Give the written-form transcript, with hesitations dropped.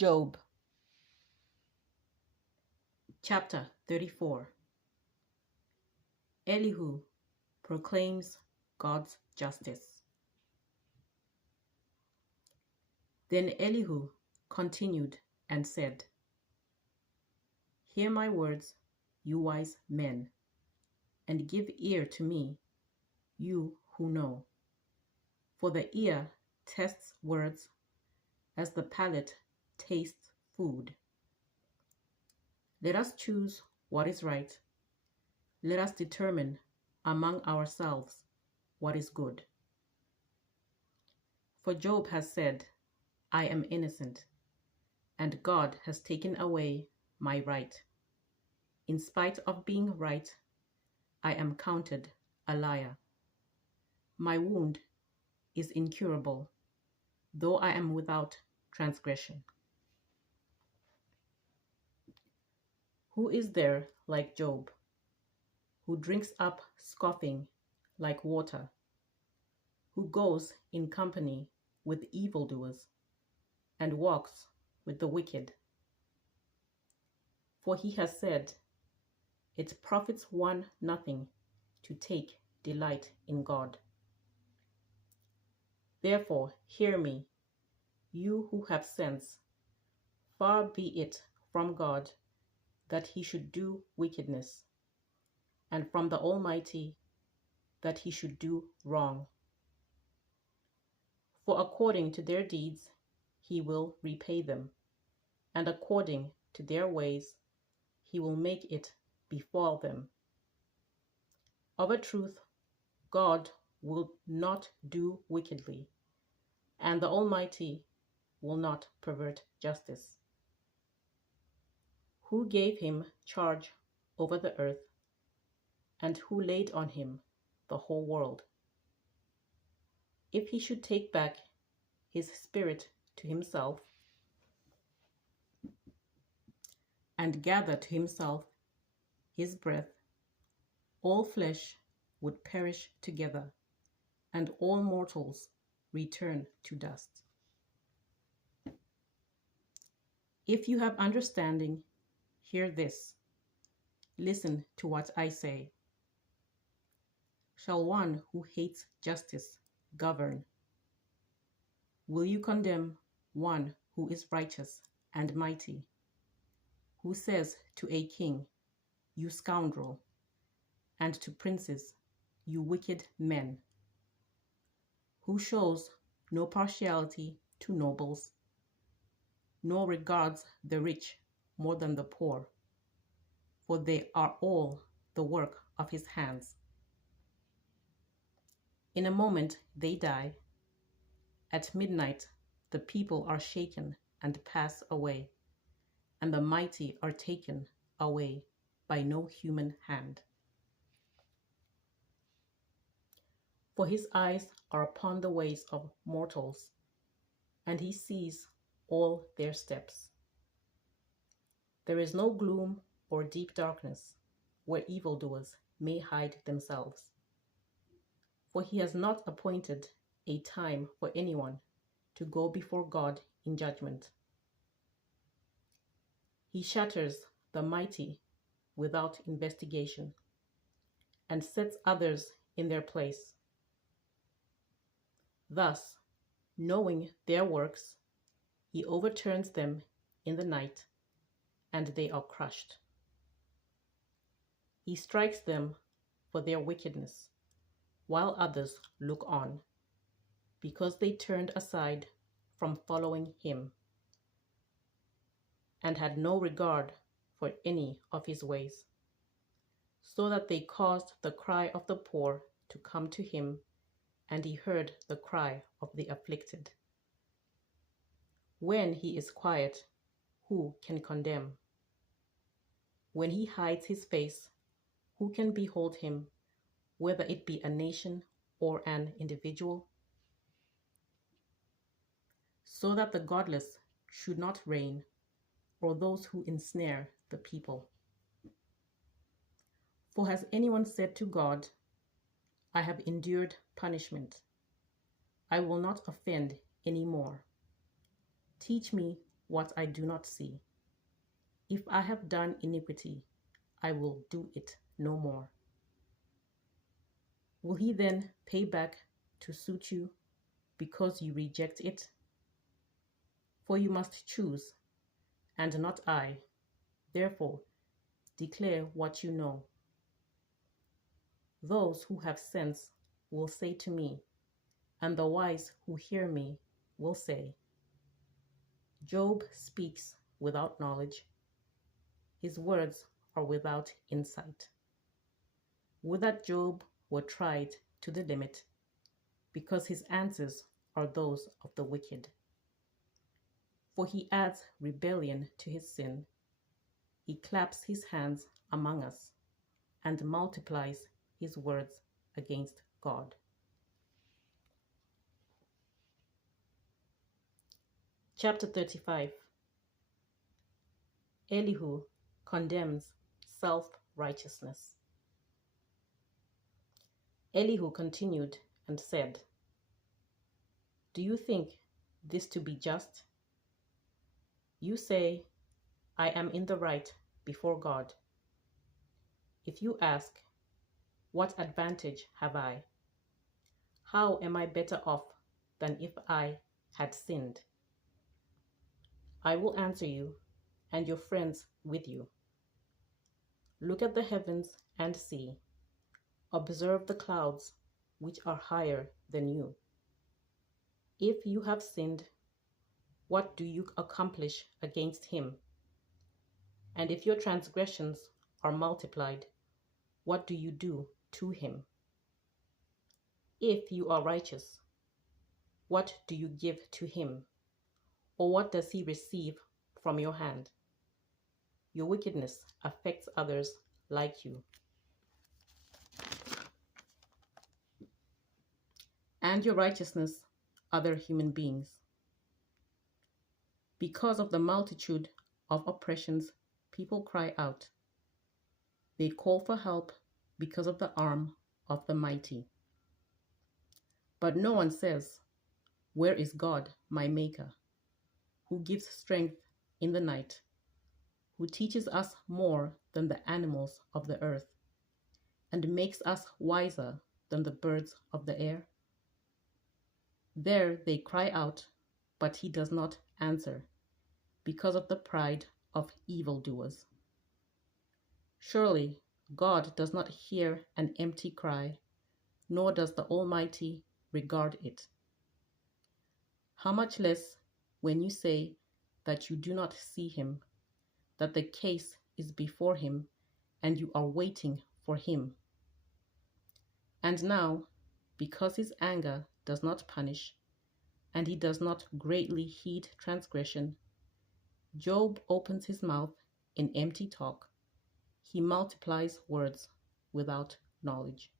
Job. Chapter 34. Elihu proclaims God's justice. Then Elihu continued and said, "Hear my words, you wise men, and give ear to me, you who know. For the ear tests words as the palate tastes food. Let us choose what is right. Let us determine among ourselves what is good. For Job has said, I am innocent, and God has taken away my right. In spite of being right, I am counted a liar. My wound is incurable, though I am without transgression. Who is there like Job, who drinks up scoffing like water, who goes in company with evildoers and walks with the wicked? For he has said, it profits one nothing to take delight in God. Therefore, hear me, you who have sense. Far be it from God that he should do wickedness, and from the Almighty that he should do wrong. For according to their deeds he will repay them, and according to their ways he will make it befall them. Of a truth, God will not do wickedly, and the Almighty will not pervert justice. Who gave him charge over the earth, and who laid on him the whole world? If he should take back his spirit to himself, and gather to himself his breath, all flesh would perish together, and all mortals return to dust. If you have understanding, hear this. Listen to what I say. Shall one who hates justice govern? Will you condemn one who is righteous and mighty, who says to a king, you scoundrel, and to princes, you wicked men, who shows no partiality to nobles, nor regards the rich more than the poor, for they are all the work of his hands. In a moment they die. At midnight the people are shaken and pass away, and the mighty are taken away by no human hand. For his eyes are upon the ways of mortals, and he sees all their steps. There is no gloom or deep darkness where evildoers may hide themselves. For he has not appointed a time for anyone to go before God in judgment. He shatters the mighty without investigation, and sets others in their place. Thus, knowing their works, he overturns them in the night, and they are crushed. He strikes them for their wickedness, while others look on, because they turned aside from following him, and had no regard for any of his ways, so that they caused the cry of the poor to come to him, and he heard the cry of the afflicted. When he is quiet, who can condemn? When he hides his face, who can behold him, whether it be a nation or an individual? So that the godless should not reign, or those who ensnare the people. For has anyone said to God, I have endured punishment, I will not offend any more. Teach me what I do not see. If I have done iniquity, I will do it no more. Will he then pay back to suit you because you reject it? For you must choose, and not I. Therefore, declare what you know. Those who have sense will say to me, and the wise who hear me will say, Job speaks without knowledge. His words are without insight. Would that Job were tried to the limit, because his answers are those of the wicked. For he adds rebellion to his sin. He claps his hands among us and multiplies his words against God. Chapter 35. Elihu condemns self-righteousness. Elihu continued and said, Do you think this to be just? You say, I am in the right before God. If you ask, what advantage have I? How am I better off than if I had sinned? I will answer you, and your friends with you. Look at the heavens and see. Observe the clouds, which are higher than you. If you have sinned, what do you accomplish against him? And if your transgressions are multiplied, what do you do to him? If you are righteous, what do you give to him? Or what does he receive from your hand? Your wickedness affects others like you, and your righteousness other human beings. Because of the multitude of oppressions, people cry out. They call for help because of the arm of the mighty. But no one says, Where is God, my Maker, who gives strength in the night, who teaches us more than the animals of the earth, and makes us wiser than the birds of the air? There they cry out, but he does not answer, because of the pride of evildoers. Surely God does not hear an empty cry, nor does the Almighty regard it. How much less when you say that you do not see him, that the case is before him, and you are waiting for him. And now, because his anger does not punish, and he does not greatly heed transgression, Job opens his mouth in empty talk. He multiplies words without knowledge.